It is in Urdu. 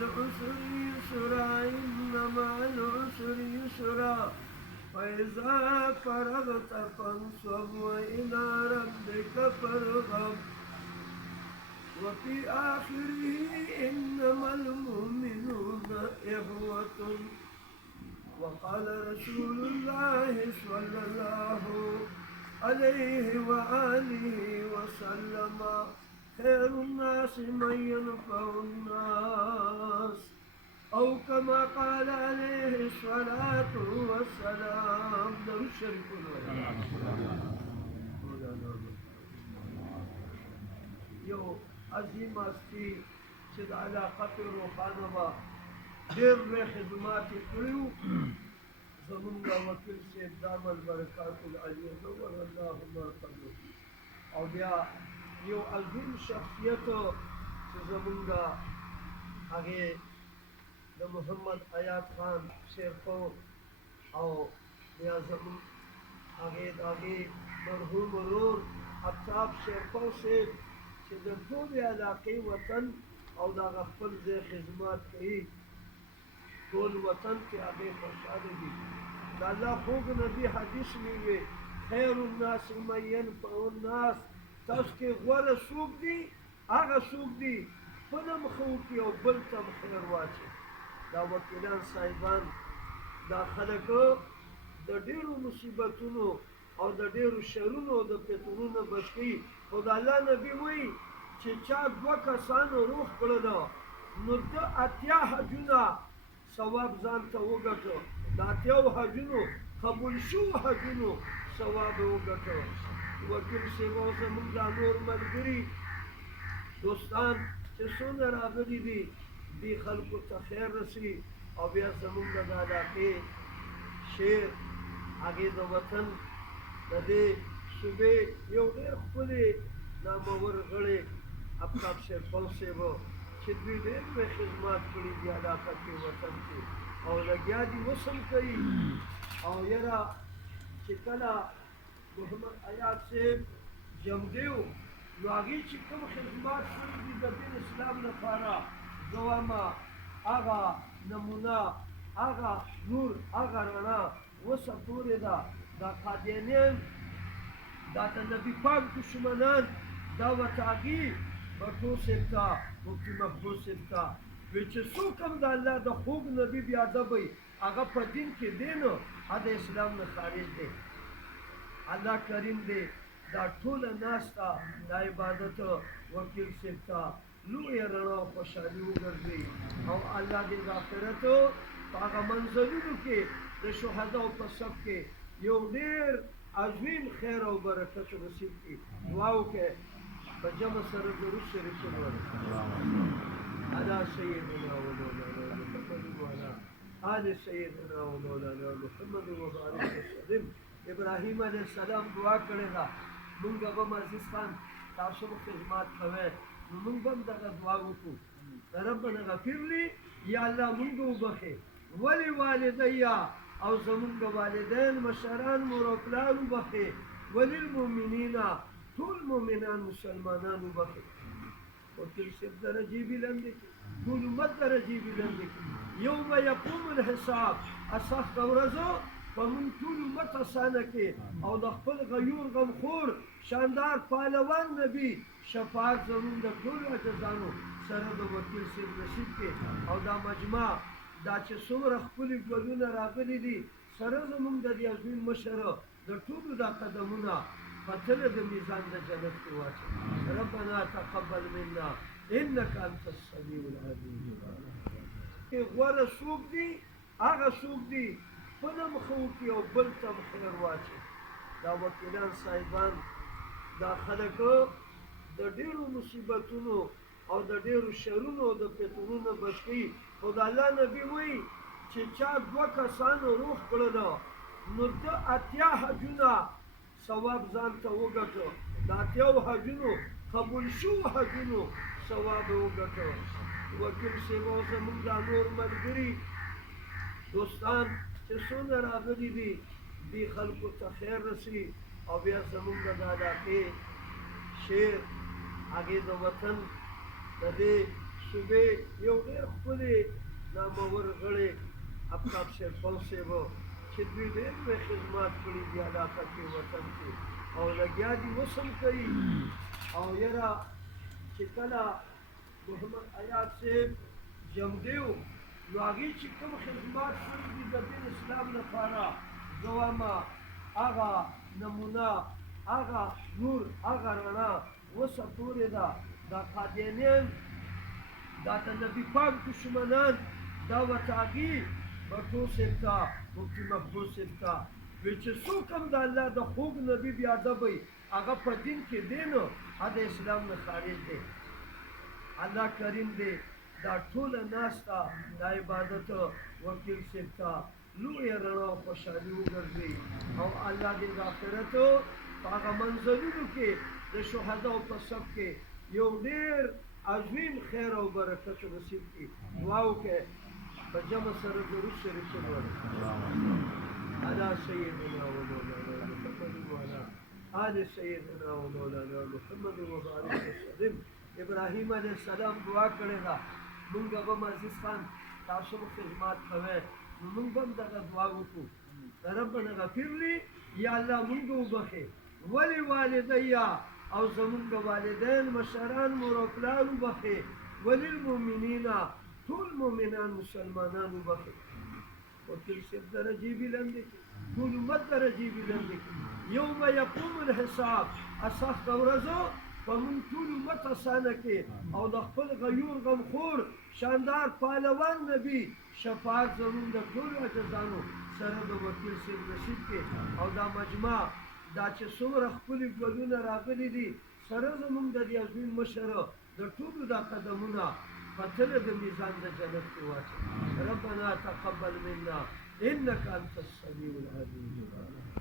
العسر يسرا إن مع العسر يسرا فإذا فرغت فانصب وإلى ربك فارغب وفي آخره إنما المؤمنون إخوة وقال رسول الله صلى الله عليه وآله وسلم خير الناس من ينفع الناس أو كما قال عليه الصلاة والسلام درود شریف یو عظیم هستی چې د علاقت روښانه به ډېر لوی خدمات یې کړي وو زمونږ وکیل صاحب دام البرکات العلیه نور الله مرقده او بیا یو عظیم شخصیت چې زمونږ هغې د محمد حیات خان شیرپو او بیا زمونږ هغې د هغې مرحوم ورور افتاب شیرپو صاحب چې د ټولې علاقې وطن او د هغه خپل ځای خدمات کوي ټول وطن کې هغې خوشحاله دي د الله خوږ نبي حدیث مې وی خیر الناس من ينفع الناس تاسو کې غوره څوک دي هغه څوک دي خپله مخه وکړي او بل ته هم خیر واچي دا وکیلان صاحبان دا خلک د ډېرو مصیبتونو او د ډېرو شرونو او د فتنونو بچ کوي خو د الله نبي وایي چې چا دوه کسانو روغ کړله نو ده اتیا حجونه ثواب ځان ته وګټه د اتیاو حجونو قبول شوو حجونو ثواب یې وګټه وکیل صاحب او زمونږ دا نور ملګري دوستان چې څونه راغلي دي دې خلکو ته خیر رسي او بیا زمونږ د علاقې شعر هغې د وطن د دې صوبې یو ډېر ښکلې نامور غړی افتاب شیرپو صاحب چې دوی ډېر لوی خدمات کړي دي علاقه کې وطن کې او لګیا دي اوس هم کوي او یاره چې کله محمد حیات صاحب جمدی و نو هغې چې کوم خدمات کړي دي د دین اسلام لپاره زه وایم هغه نمونه هغه نور هغه رڼا اوسه پورې ده دا قادیانیان دا د نبي پاک دشمنان دا ورته هغې بټو صاحب ته مفتي محبوب صاحب ته وایي چې څوک هم د الله د خوږ نبي بېادب وي هغه په دین کې دی نو هغه د اسلام نه خارج دی الله کریم دی دا ټوله ناسته د عبادت وکیل صاحب ته لویه رڼا او خوشحالي وګرځوي او الله دې د آخرت په هغه منزلونو کې د شهداو په صف کې یو ډېر عظیم خیر او برکت نصیب کړي دعا وکړئ په جمع سره درود شریف ولولئ على سيدنا ومولانا محمد وعلى آل سيدنا ومولانا محمد وبارك وسلم ابراهیم علیه السلام دعا کړې ده مونږ به عزیز خان تاسو به خدمات کوئ نو مونږ به هم دغه دعا وکړو ربنا غفر لي یا الله مونږ وبخې ولې والدیا او زمونږ والدین مشران مور او پلار وبخې وللمؤمنین ټول مؤمنان مسلمانان وبخې وکیل صاحب درجې بې لنډې کړي ټول امت درجې بې لنډې کړي یوم یقوم الحساب سخته ورځ په مونږ ټول امت اسانه کې او د خپل غیور غمخور شاندار پهلوان نبي شفاعت زمونږ د ټولو عجزانو سره د وکیل صاحب نصیب کړي او دا مجمع دا چې څومره ښکلي ګلونه راغلي دي سره زمونږ د دې عظیم مشر د ټولو دا قدمونه په تله د میزان د جنت کې واچوي ربنا تقبل منا انك انت السميع العليم غوره څوک دي هغه څوک دي خپله مخه وکړي او بل ته هم خیر واچوي دا وکیلان صاحبان دا خلک د ډېرو مصیبتونو او د ډېرو شرونو او د فتنونو بچ کوي خو د الله نبي وایي چې چا دوه کسانو روغ کړله نو ده اتیا حجونه ثواب ځان ته وګټه د اتیاو حجونو قبول شوو حجونو ثواب یې وګټه وکیل صاحب او زمونږ دا نور ملګري دوستان چې څونه راغلي دي دې خلکو ته خیر رسي او بیا زمونږ د علاقې شعر هغې د وطن د دې صوبې یو ډېر ښکلې نامور غړی آفتاب شیرپل صاحب چې دوی ډېر لوی خدمات کړي دي علاقه کې وطن کې او لګیا دي اوس هم کوي او یاره چې کله محمد ایاز صاحب جمدی و نو هغې چې کوم خدمات کړي دي د دین اسلام لپاره زه وایم هغه نمونه هغه نور هغه رڼا اوسه پورې ده دا قادیانیان دا د نبي پاک دشمنان دا وتاګي بټو صاحب ته مفتي محبوب صاحب ته وایي چې څوک هم د الله د خوږ نبي بېادب وي هغه په دین کې دی نو هغه د اسلام نه خارج دی الله کریم دی دا ټوله ناسته د عبادت وکیل صاحب ته لویه رڼا او خوشحالي وګرځوي او الله دې د آخرت په هغه منزلونو کې د شهداو په صف کې یو ډېر عظیم خیر او برکت نصیب کړي دعا وکړئ په جمع سره درود شریف ووایئ على سيدنا ومولانا محمد وعلى آل سيدنا ومولانا محمد وبارك وسلم ابراهیم علیه السلام دعا کړې ده مونږ به عزیز خان تاسو مو خدمات کوئ نو مونږ به هم دغه دعا وکړو ربنا غفر لي یا الله مونږ وبخې ولې والدیا او زمونږ والدین مشران مور او پلار وبخې وللمؤمنین ټول مؤمنان مسلمانان وبخې وکیل صاحب درجې بلندې کړي ټول امت درجې بلندې کړي یوم یقوم الحساب سخته ورځو په موږ ټول امت اسانه کې او د خپل غیور غمخور شاندار پهلوان نبي شفاعت زمونږ د ټولو عجزانو سره د وکیل صاحب نصیب کړي او دا مجمع دا چې څومره ښکلي ګلونه راغلي دي سره زمونږ د دې عظیم مشر د ټولو دا قدمونه په تله د میزان د جنت کې واچوي ربنا تقبل منا انك انت السميع العليم